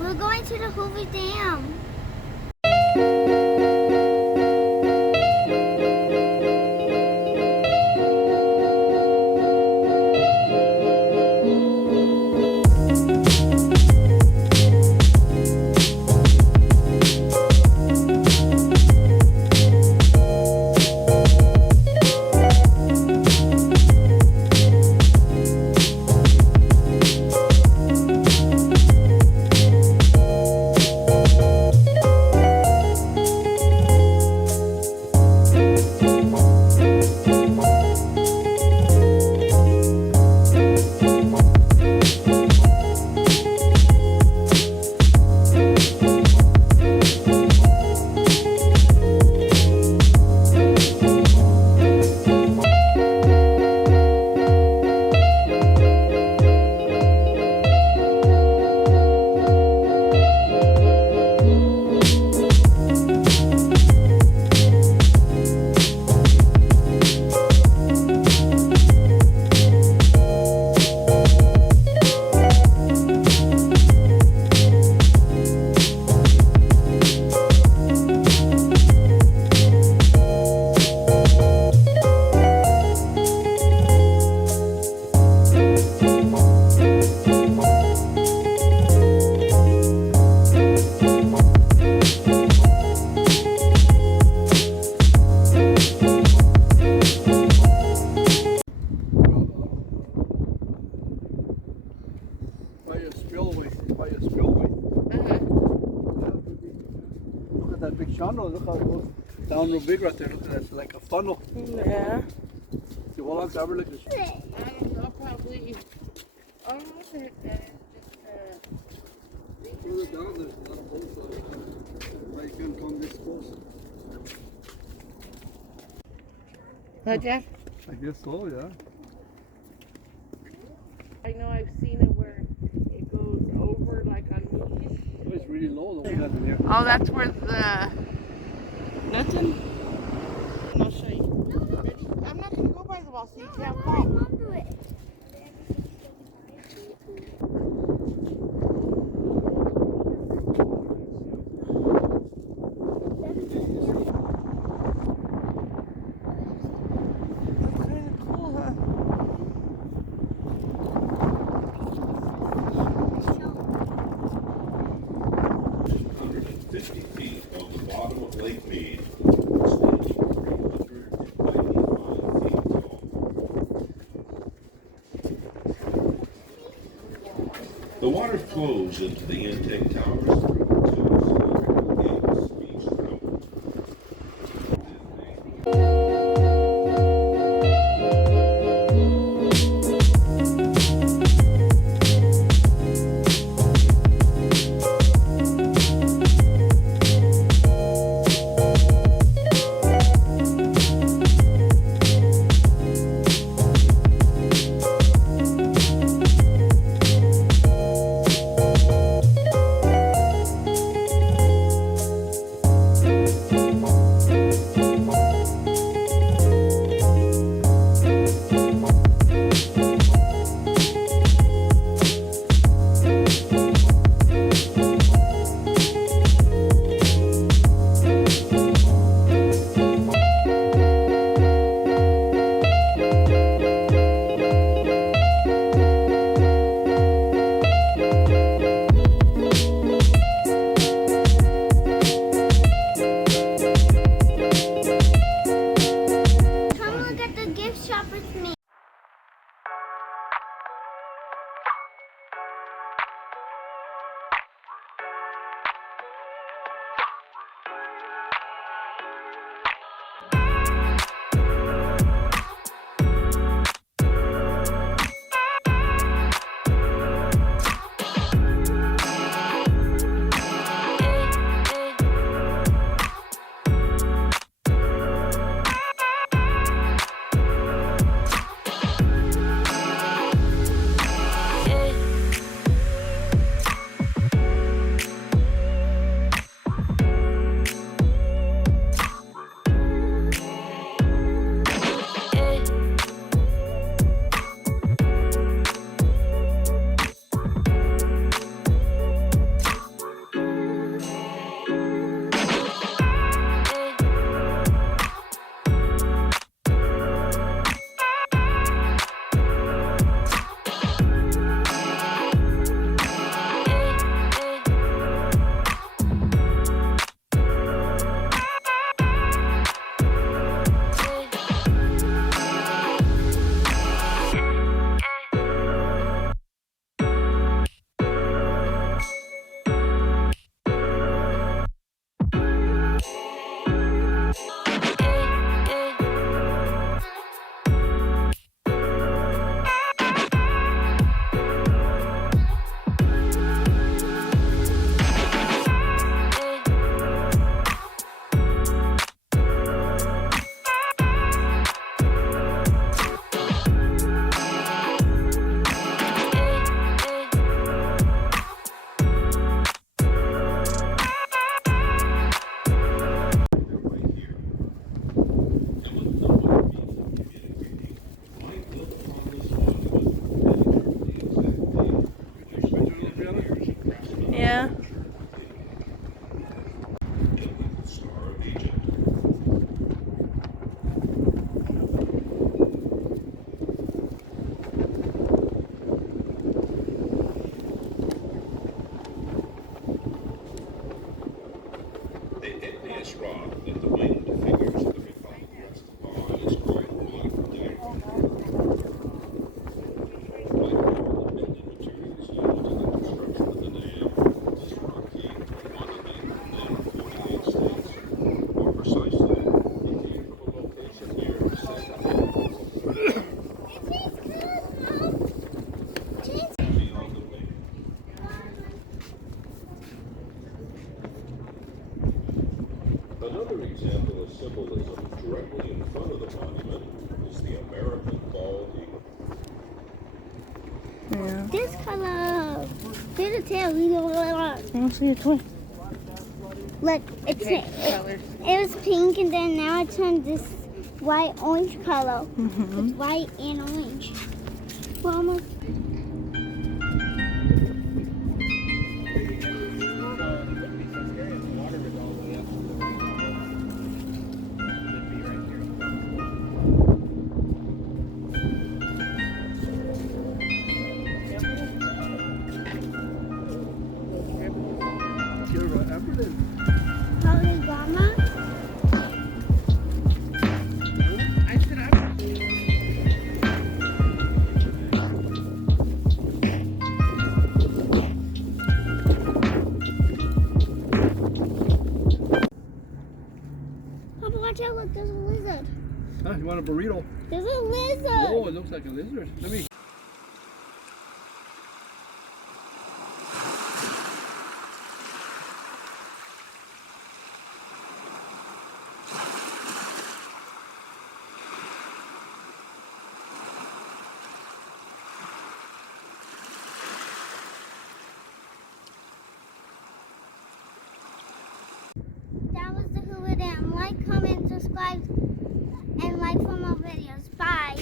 We're going to the Hoover Dam. That big channel, look how it goes down real big right there. Look at that, it's like a funnel. Yeah. See what looks ever like this? I don't know, probably. Oh, okay. Further down, there's a lot of boats, so why you can't come this close. But yeah, I guess so, yeah. I know I've seen it where it goes over like on movies. Oh, it's really low, the one in here. Oh, that's where the nothing. I'll show you. Ready? I'm not gonna go by the wall so you can't fall. Under it. That's kind of cool, huh? 150 feet on the bottom of Lake Mead, standing 395 feet tall. The water flows into the intake towers through two cylindrical gates each tower. Yeah. Star of Egypt. The igneous rock that the winged figures of the Republic rest upon is called To Hoover Dam. Like all the building materials used in the construction of the dam, this rock came from one of the then 48 states. More precisely, it came from a location near San geologically. Another example of symbolism directly in front of the monument is the American bald eagle. Yeah. This color. There's a tail. I don't see a twin. Look, it's it was pink and then now it turned this white orange color. Mm-hmm. It's white and orange. We're almost. Polygamma. I said Papa, watch out! Look, there's a lizard. Huh, you want a burrito? There's a lizard. Oh, it looks like a lizard. Let me. That was the Hoover Dam. Like, comment, subscribe, and like for more videos. Bye.